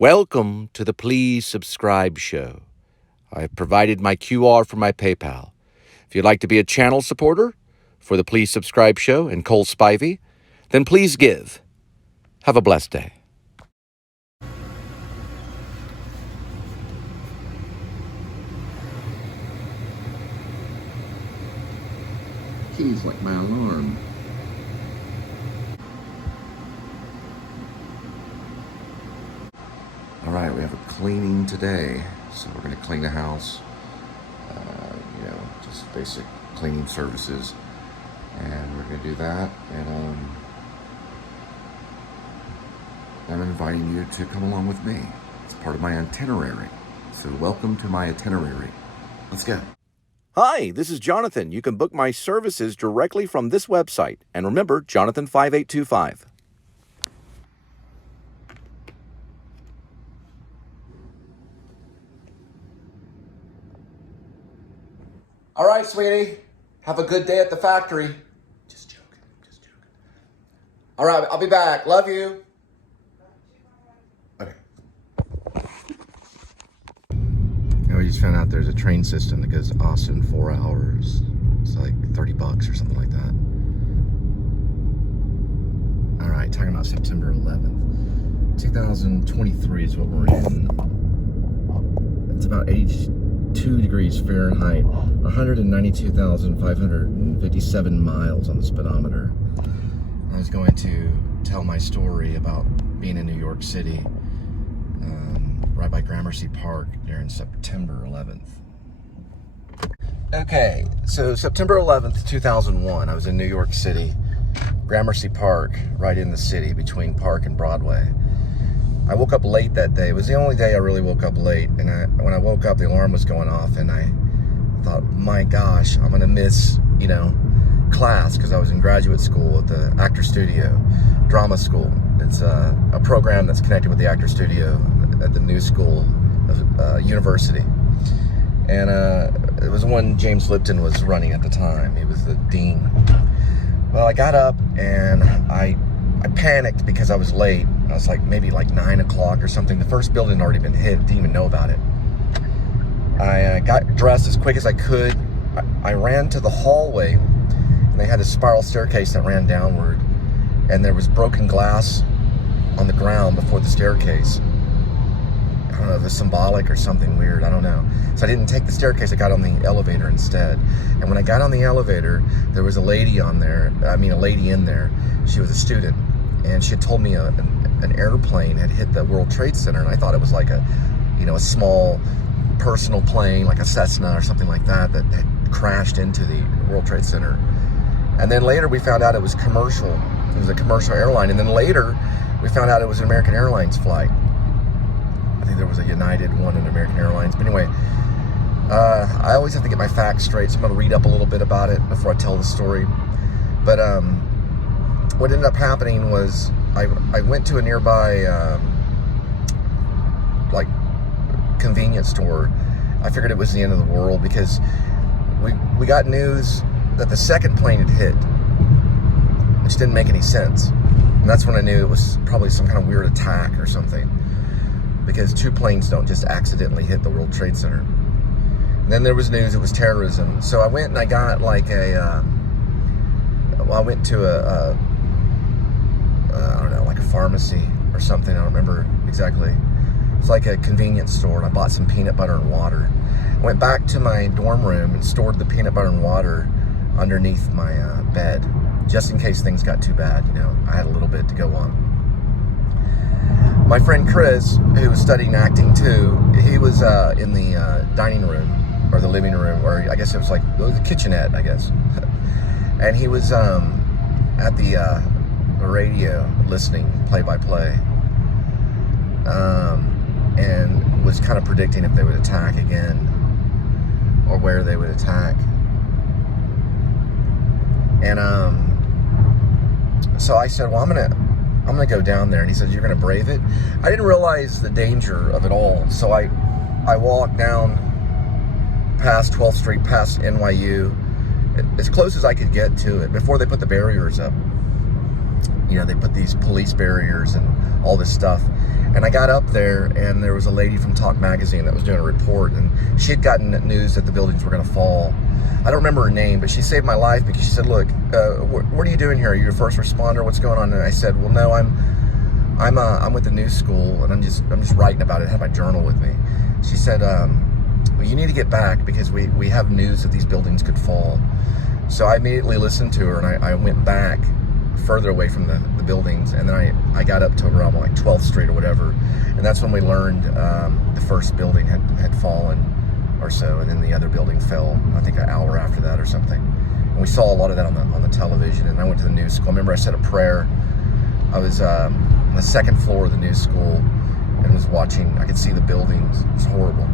Welcome to the Please Subscribe show. I have provided my QR for my PayPal. If you'd like to be a channel supporter for the Please Subscribe show and Cole Spivey, then please give. Have a blessed day. Keys like my alarm. All right, we have a cleaning today, so we're going to clean the house. Just basic cleaning services, and we're going to do that. And I'm inviting you to come along with me. It's part of my itinerary. So welcome to my itinerary. Let's go. Hi, this is Jonathan. You can book my services directly from this website. And remember, Jonathan5825. All right, sweetie. Have a good day at the factory. Just joking. All right, I'll be back. Love you. Okay. Now we just found out there's a train system that goes to Austin 4 hours. It's like $30 or something like that. All right, talking about September 11th. 2023 is what we're in. It's about 82 degrees Fahrenheit, 192,557 miles on the speedometer. I was going to tell my story about being in New York City, right by Gramercy Park during September 11th. Okay, so September 11th, 2001, I was in New York City, Gramercy Park, right in the city between Park and Broadway. I woke up late that day. It was the only day I really woke up late. And when I woke up, the alarm was going off, and I thought, my gosh, I'm going to miss, class, because I was in graduate school at the Actor Studio Drama School. It's a program that's connected with the Actor Studio at the New School University. And it was one James Lipton was running at the time. He was the dean. Well, I got up, and I panicked because I was late. I was maybe 9 o'clock or something. The first building had already been hit. Didn't even know about it. I got dressed as quick as I could. I ran to the hallway, and they had a spiral staircase that ran downward, and there was broken glass on the ground before the staircase. I don't know if it was symbolic or something weird. I don't know. So I didn't take the staircase. I got on the elevator instead. And when I got on the elevator, there was a lady in there. She was a student, and she had told me an airplane had hit the World Trade Center, and I thought it was a small personal plane, like a Cessna or something like that had crashed into the World Trade Center. And then later we found out it was commercial. It was a commercial airline. And then later we found out it was an American Airlines flight. I think there was a United one in American Airlines. But anyway, I always have to get my facts straight, so I'm going to read up a little bit about it before I tell the story. But what ended up happening was I went to a nearby convenience store. I figured it was the end of the world because we got news that the second plane had hit, which didn't make any sense. And that's when I knew it was probably some kind of weird attack or something, because two planes don't just accidentally hit the World Trade Center. And then there was news it was terrorism. So I went and I got I went to I don't know, a pharmacy or something. I don't remember exactly. It's like a convenience store, and I bought some peanut butter and water. I went back to my dorm room and stored the peanut butter and water underneath my bed, just in case things got too bad. I had a little bit to go on. My friend Chris, who was studying acting too, he was in the dining room, or the living room, or I guess it was the kitchenette, I guess. And he was at the radio listening play-by-play, and was kind of predicting if they would attack again or where they would attack. And so I said, well, I'm gonna go down there. And he said, you're gonna brave it? I didn't realize the danger of it all. So I walked down past 12th Street, past NYU, as close as I could get to it before they put the barriers up. They put these police barriers and all this stuff. And I got up there, and there was a lady from Talk Magazine that was doing a report, and she had gotten news that the buildings were going to fall. I don't remember her name, but she saved my life because she said, "Look, what are you doing here? Are you a first responder? What's going on?" And I said, "Well, no, I'm with the news school, and I'm just writing about it. I have my journal with me." She said, "Well, you need to get back because we have news that these buildings could fall." So I immediately listened to her, and I went back further away from the buildings, and then I got up to around like 12th Street or whatever, and that's when we learned the first building had fallen or so, and then the other building fell, I think an hour after that or something. And we saw a lot of that on the television, and I went to the news school. I remember I said a prayer. I was on the second floor of the news school and was watching. I could see the buildings. It was horrible.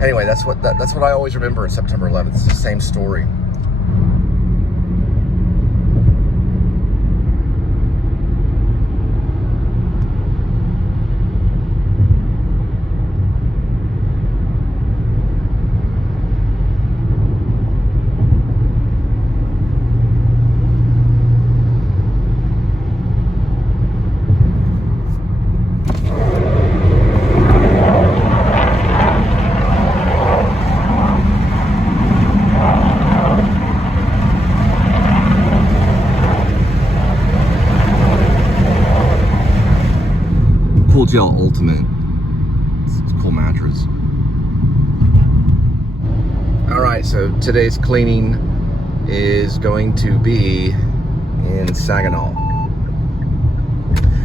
Anyway, that's what I always remember on September 11th. It's the same story. Cool Gel Ultimate. It's a cool mattress. Alright, so today's cleaning is going to be in Saginaw.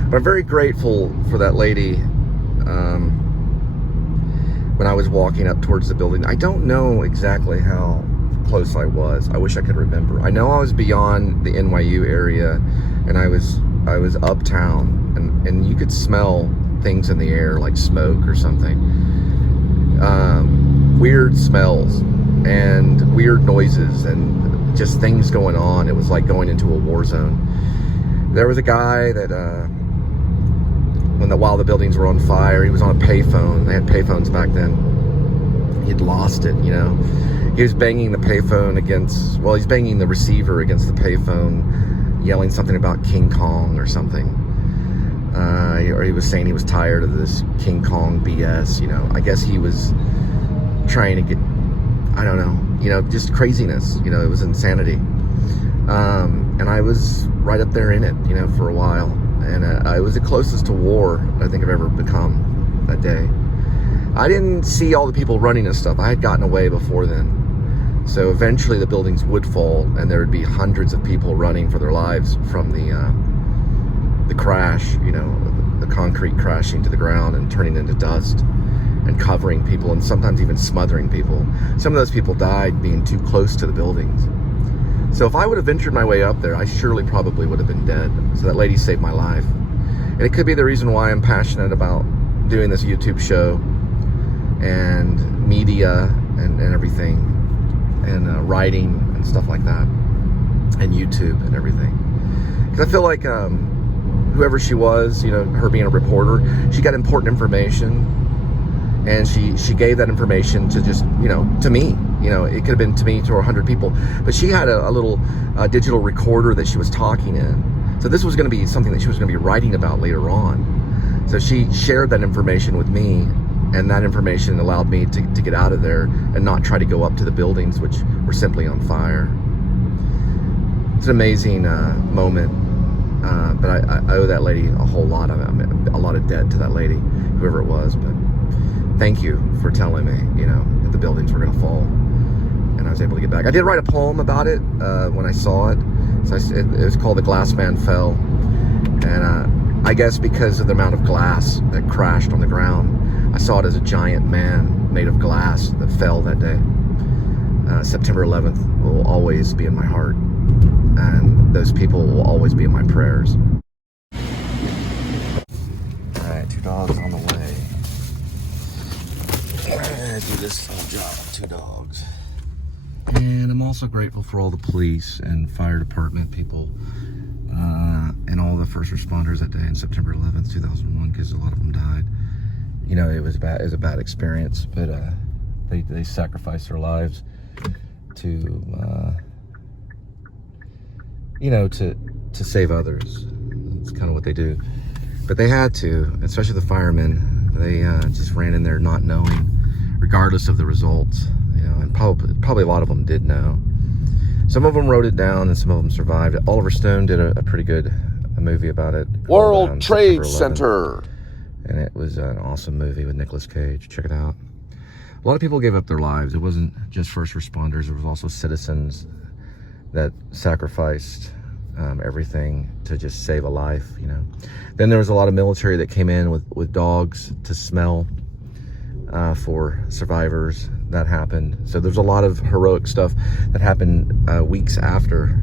But I'm very grateful for that lady when I was walking up towards the building. I don't know exactly how close I was. I wish I could remember. I know I was beyond the NYU area, and I was uptown, and you could smell things in the air like smoke or something. Weird smells and weird noises and just things going on. It was like going into a war zone. There was a guy that while the buildings were on fire, he was on a payphone. They had payphones back then. He'd lost it, you know. He was banging the payphone he's banging the receiver against the payphone, yelling something about King Kong or something. Or he was saying he was tired of this King Kong BS, you know. I guess he was trying to get, I don't know, you know, just craziness, you know. It was insanity. And I was right up there in it, you know, for a while. And I was the closest to war I think I've ever become that day. I didn't see all the people running and stuff. I had gotten away before then. So eventually the buildings would fall, and there would be hundreds of people running for their lives from the crash, you know, the concrete crashing to the ground and turning into dust and covering people and sometimes even smothering people. Some of those people died being too close to the buildings. So if I would have ventured my way up there, I surely probably would have been dead. So that lady saved my life. And it could be the reason why I'm passionate about doing this YouTube show and media and everything, and writing and stuff like that, and YouTube and everything. Because I feel like whoever she was, you know, her being a reporter, she got important information, and she gave that information to just, you know, to me. You know, it could have been to me, to 100 people, but she had a little digital recorder that she was talking in. So this was going to be something that she was going to be writing about later on. So she shared that information with me, and that information allowed me to get out of there and not try to go up to the buildings, which were simply on fire. It's an amazing moment, but I owe that lady a whole lot. I'm a lot of debt to that lady, whoever it was. But thank you for telling me, you know, that the buildings were going to fall, and I was able to get back. I did write a poem about it when I saw it. So it was called "The Glass Man Fell," and I guess because of the amount of glass that crashed on the ground, I saw it as a giant man made of glass that fell that day. September 11th will always be in my heart, and those people will always be in my prayers. Alright, 2 dogs on the way. Do this whole job, 2 dogs. And I'm also grateful for all the police and fire department people and all the first responders that day on September 11th, 2001, because a lot of them died. You know, it was a bad experience, but they sacrificed their lives to you know, to save others. That's kind of what they do. But they had to, especially the firemen. They just ran in there not knowing, regardless of the results. You know, and probably a lot of them did know. Some of them wrote it down, and some of them survived. Oliver Stone did a pretty good movie about it. World Trade September 11th. Center. And it was an awesome movie with Nicolas Cage. Check it out. A lot of people gave up their lives. It wasn't just first responders. There was also citizens that sacrificed everything to just save a life, you know. Then there was a lot of military that came in with dogs to smell for survivors. That happened. So there's a lot of heroic stuff that happened weeks after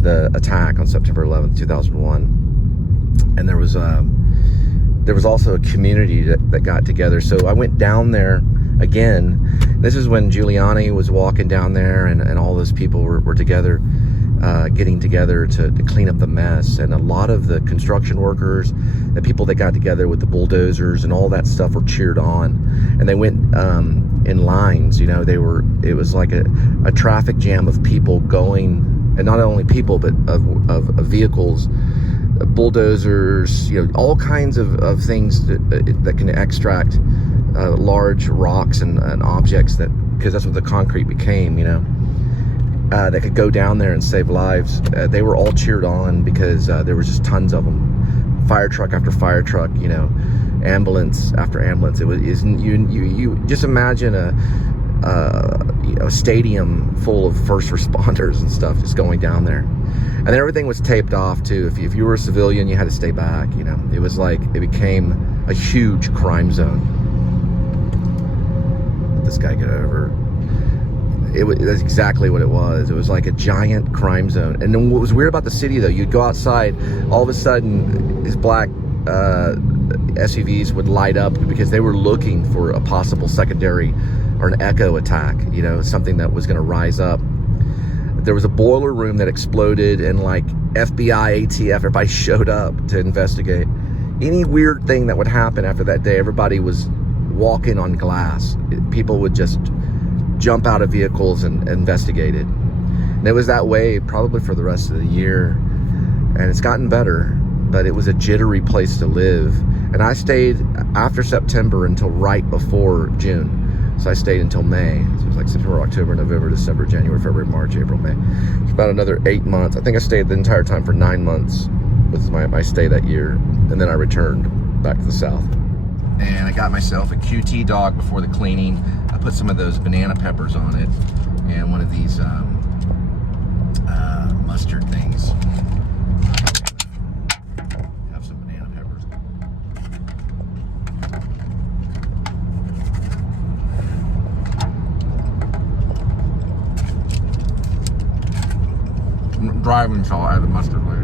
the attack on September 11th, 2001. And there was also a community that got together. So I went down there again. This is when Giuliani was walking down there, and all those people were together, getting together to clean up the mess. And a lot of the construction workers, the people that got together with the bulldozers and all that stuff, were cheered on. And they went in lines, you know. It was like a traffic jam of people going, and not only people, but of vehicles, bulldozers, you know, all kinds of things that can extract large rocks and objects, because that's what the concrete became, you know, that could go down there and save lives. They were all cheered on because there was just tons of them. Fire truck after fire truck, you know, ambulance after ambulance. You just imagine a stadium full of first responders and stuff just going down there. And then everything was taped off too. If you were a civilian, you had to stay back, you know. It was like, it became a huge crime zone. Let this guy get over. That's exactly what it was. It was like a giant crime zone. And then what was weird about the city, though, you'd go outside, all of a sudden these black SUVs would light up because they were looking for a possible secondary or an echo attack, you know, something that was going to rise up. There was a boiler room that exploded, and like FBI, ATF, everybody showed up to investigate. Any weird thing that would happen after that day, everybody was walking on glass. People would just jump out of vehicles and investigate it. And it was that way probably for the rest of the year. And it's gotten better, but it was a jittery place to live. And I stayed after September until right before June. So I stayed until May. So it was like September, October, November, December, January, February, March, April, May. It's about another 8 months. I think I stayed the entire time for 9 months was my stay that year. And then I returned back to the South. And I got myself a QT dog before the cleaning. I put some of those banana peppers on it and one of these mustard things. Have some banana peppers. I'm driving, so I'll add the mustard later.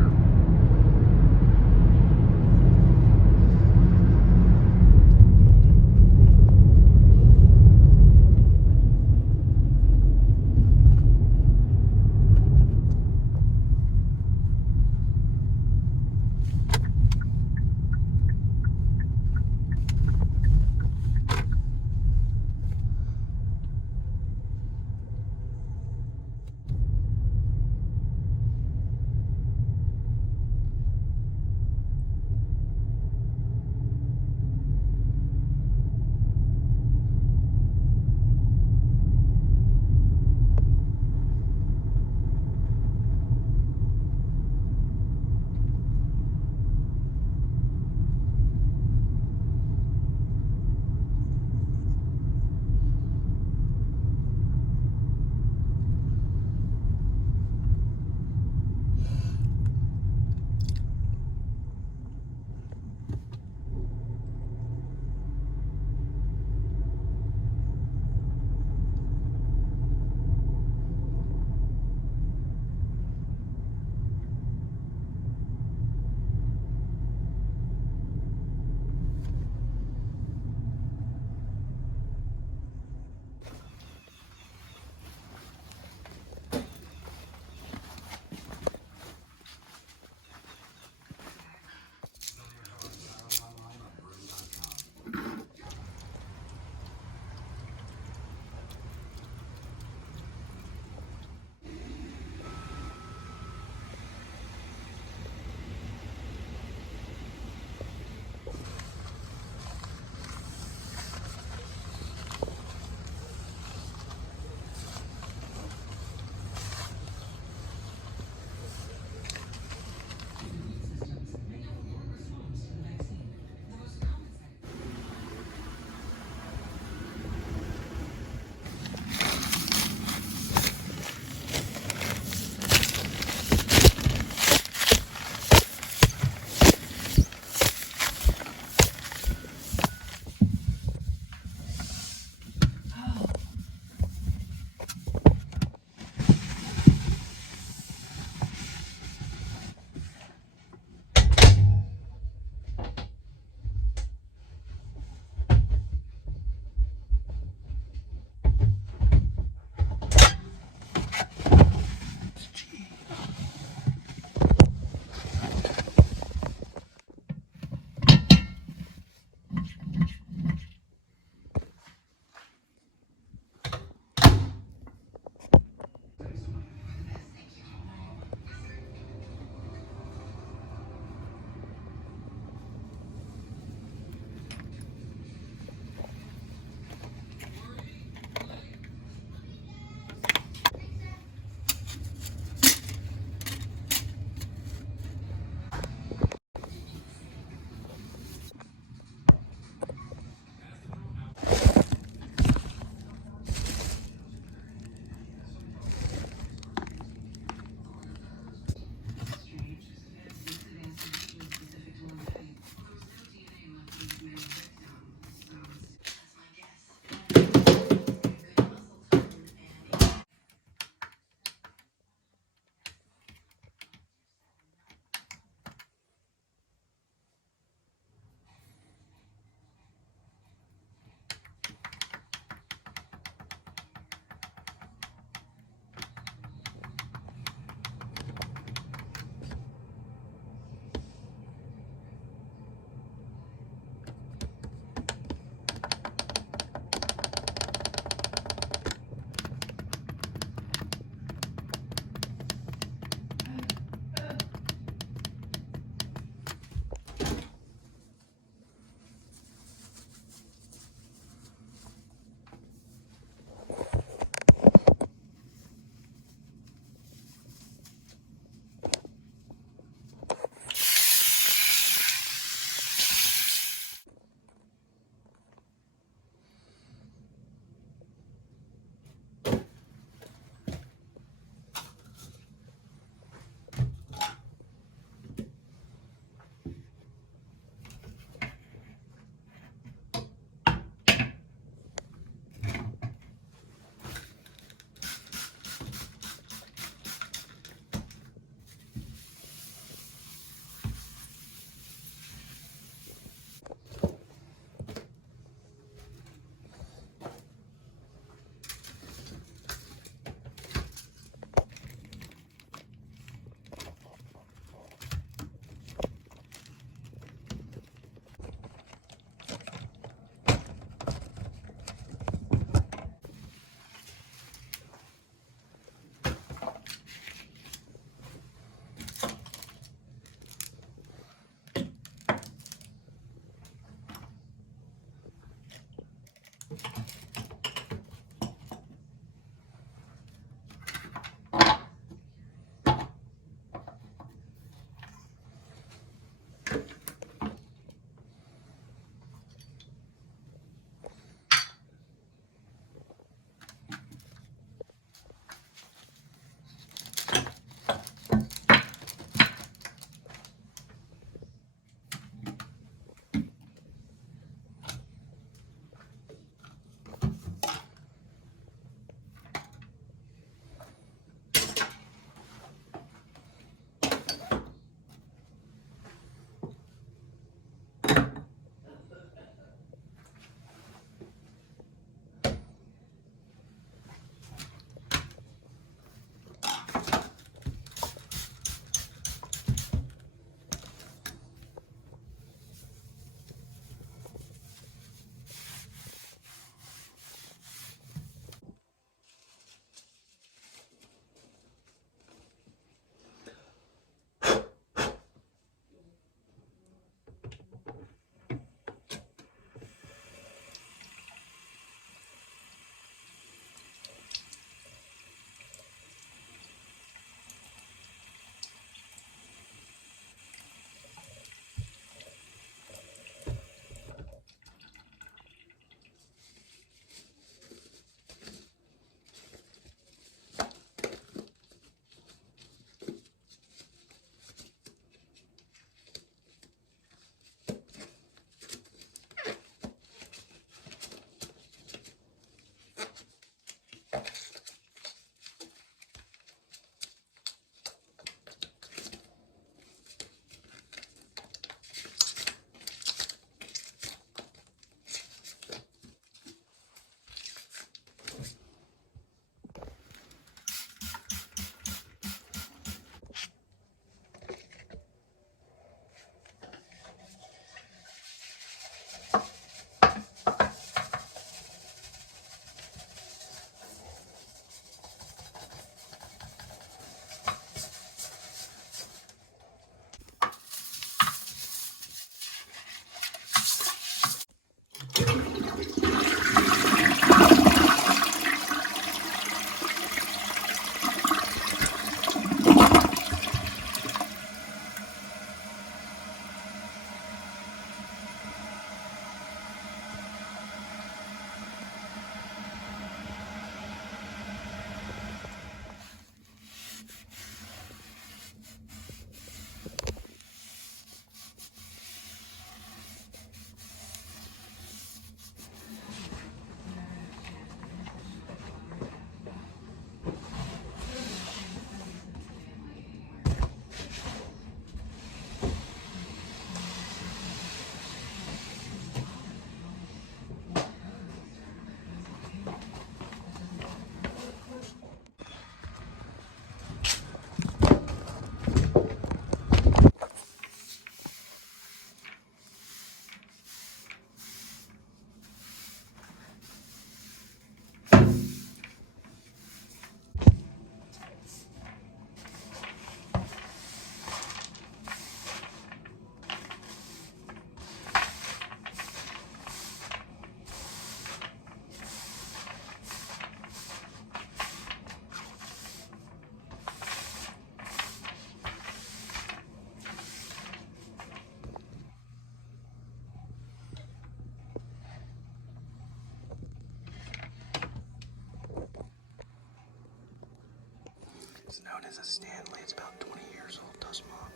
is a Stanley. It's about 20 years old. Dust mop.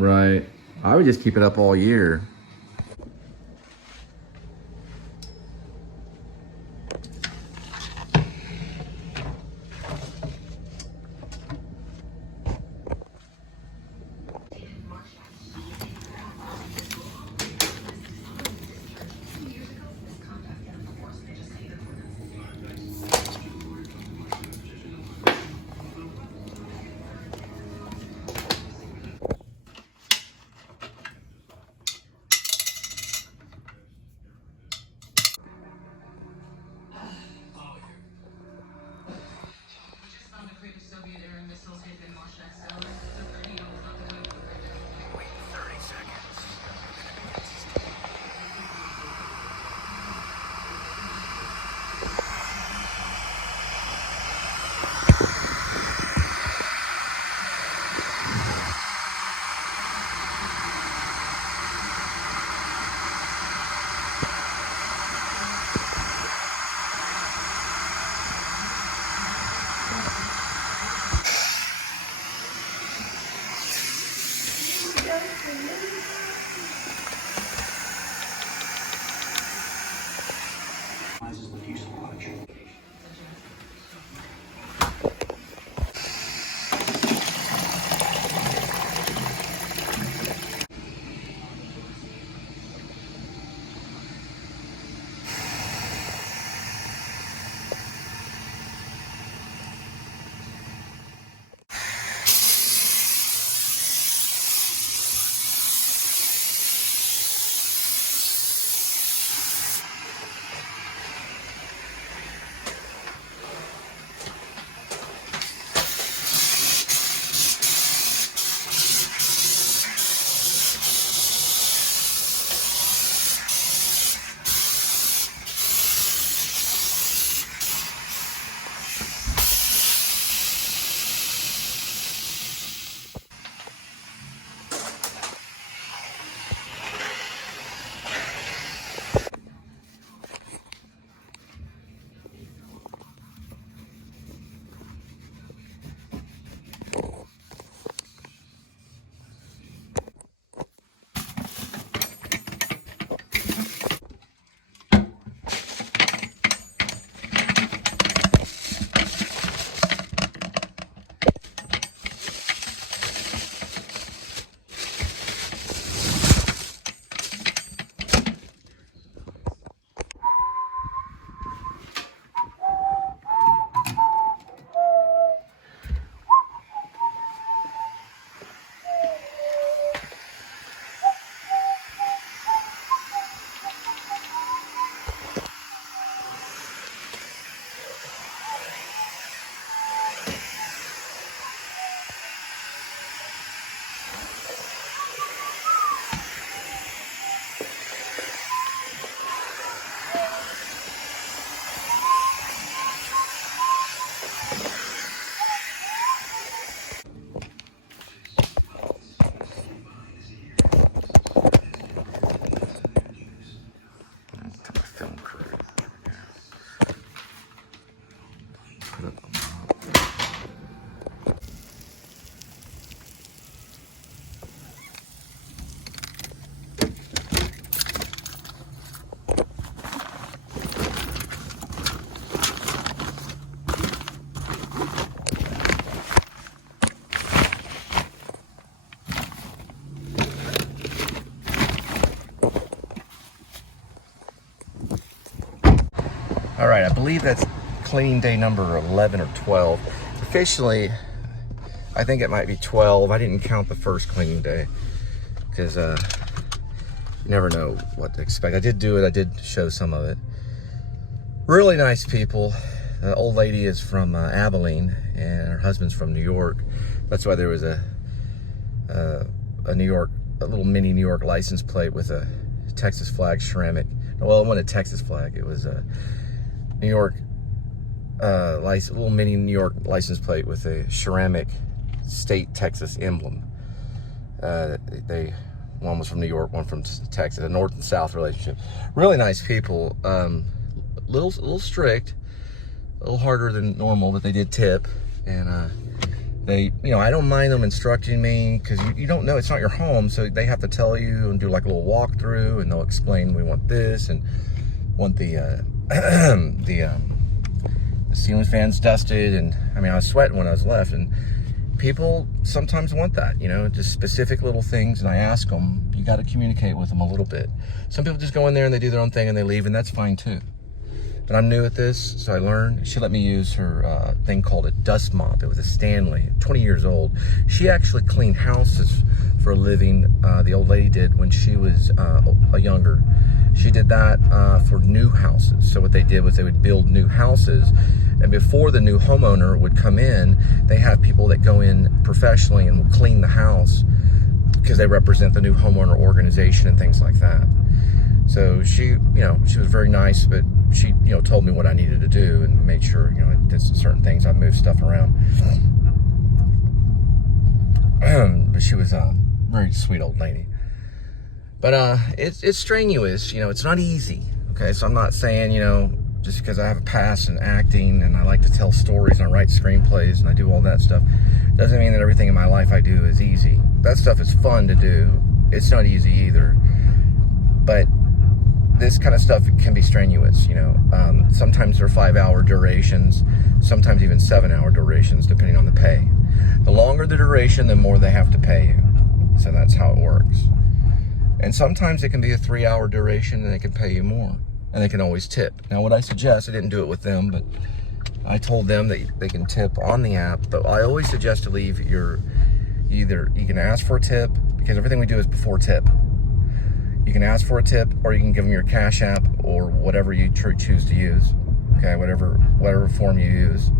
Right. I would just keep it up all year. All right, I believe that's cleaning day number 11 or 12. Officially, I think it might be 12. I didn't count the first cleaning day because you never know what to expect. I did do it. I did show some of it. Really nice people. The old lady is from Abilene, and her husband's from New York. That's why there was a little mini New York license plate with a Texas flag ceramic. Well, it wasn't a Texas flag. It was a New York little mini New York license plate with a ceramic state Texas emblem. One was from New York, one from Texas, a north and south relationship. Really nice people. Little strict, a little harder than normal, but they did tip. And They, I don't mind them instructing me, because you don't know, it's not your home, so they have to tell you and do like a little walkthrough, and they'll explain, we want this, and want the ceiling fans dusted, and I was sweating when I was left, and people sometimes want that, just specific little things, and I ask them, you got to communicate with them a little bit. Some people just go in there and they do their own thing and they leave, and that's fine too. But I'm new at this, so I learned. She let me use her thing called a dust mop. It was a Stanley, 20 years old. She actually cleaned houses for a living. The old lady did when she was younger. She did that for new houses. So what they did was they would build new houses, and before the new homeowner would come in, they have people that go in professionally and will clean the house, because they represent the new homeowner organization and things like that. So she was very nice, but she, told me what I needed to do and made sure, I did certain things. I moved stuff around. But she was a very sweet old lady. But it's strenuous, it's not easy. Okay, so I'm not saying, just because I have a past in acting and I like to tell stories and I write screenplays and I do all that stuff, doesn't mean that everything in my life I do is easy. That stuff is fun to do. It's not easy either. But this kind of stuff can be strenuous, sometimes they're 5-hour durations, sometimes even 7-hour durations, depending on the pay. The longer the duration, the more they have to pay you. So that's how it works. And sometimes it can be a 3-hour duration and they can pay you more, and they can always tip. Now what I suggest, I didn't do it with them, but I told them that they can tip on the app, but I always suggest to leave you can ask for a tip, because everything we do is before tip. You can ask for a tip, or you can give them your Cash App, or whatever you choose to use. Okay, whatever form you use,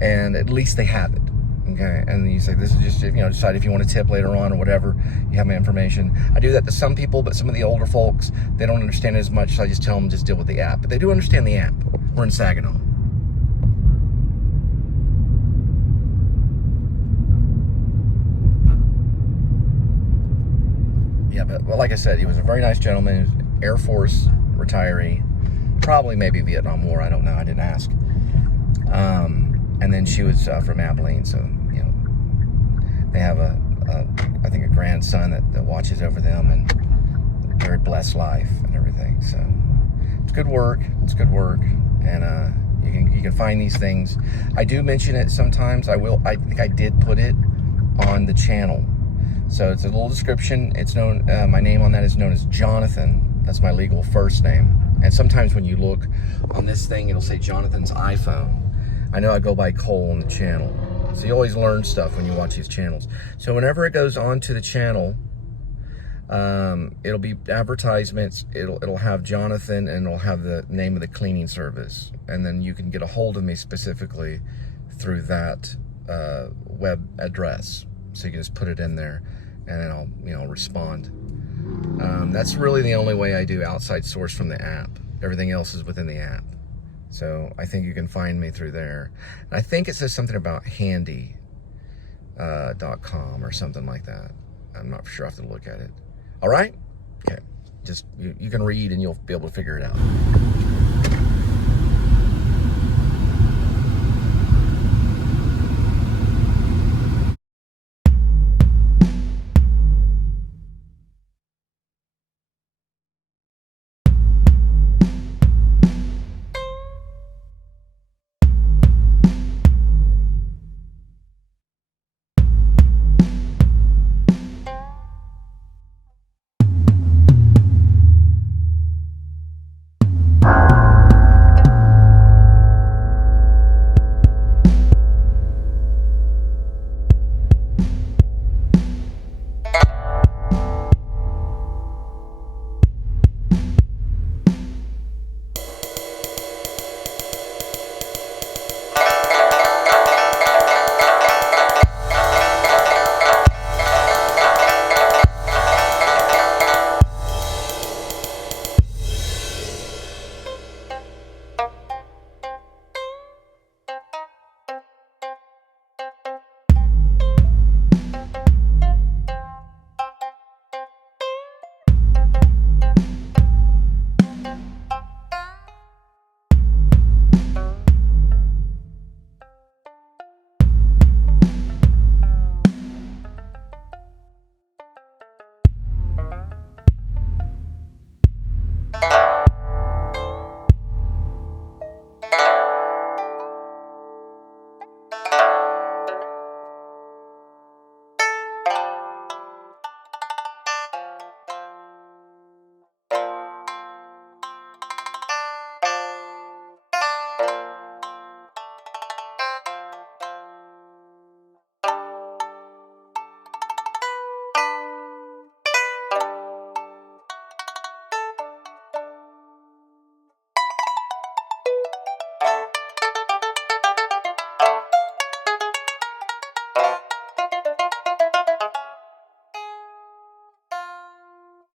and at least they have it. Okay, and you say, this is just, decide if you want to tip later on or whatever. You have my information. I do that to some people, but some of the older folks, they don't understand it as much, so I just tell them just deal with the app. But they do understand the app. We're in Saginaw. Yeah, but like I said, he was a very nice gentleman. He was Air Force retiree, probably maybe Vietnam War. I don't know. I didn't ask. And then she was from Abilene, so they have I think a grandson that watches over them, and a very blessed life and everything. So it's good work. It's good work, and you can find these things. I do mention it sometimes. I think I did put it on the channel. So it's a little description. It's known, my name on that is known as Jonathan. That's my legal first name. And sometimes when you look on this thing, it'll say Jonathan's iPhone. I know I go by Cole on the channel. So you always learn stuff when you watch these channels. So whenever it goes onto the channel, it'll be advertisements. It'll have Jonathan, and it'll have the name of the cleaning service. And then you can get a hold of me specifically through that web address. So you can just put it in there, and then I'll respond. That's really the only way I do outside source from the app. Everything else is within the app. So I think you can find me through there. And I think it says something about handy.com or something like that. I'm not sure. I have to look at it. All right? Okay. Just, you can read and you'll be able to figure it out. you.